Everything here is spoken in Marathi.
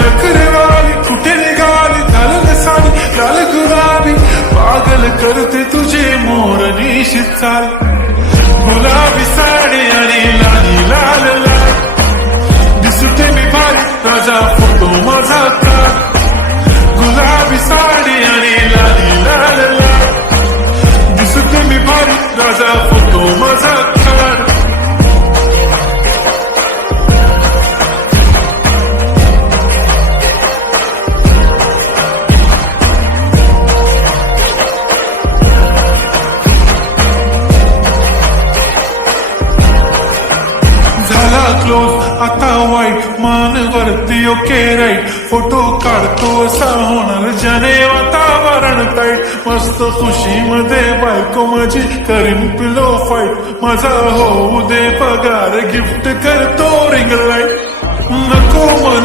नखरेवाली कुठे निघाली लाल साडी लाल गुलाबी पागल करते तुझे मोर निशित चाल गुलाबी साडी आणि लाली लाल लाल दिसते मी भारी राजा फोटो माझा काढ गुलाबी साडी आणि लाली लाल लाल दिसते मी भारी राजा फोटो माझा काढ झाला क्लोज आता वाईट मान वरती ओके राईट फोटो काढतो असा होणार ज्याने वातावरण टाईट मस्त खुशीमध्ये बायको माझी करीन पिलो फाईट माझा होऊ दे पगार गिफ्ट करतो रिंग लाईट नको मला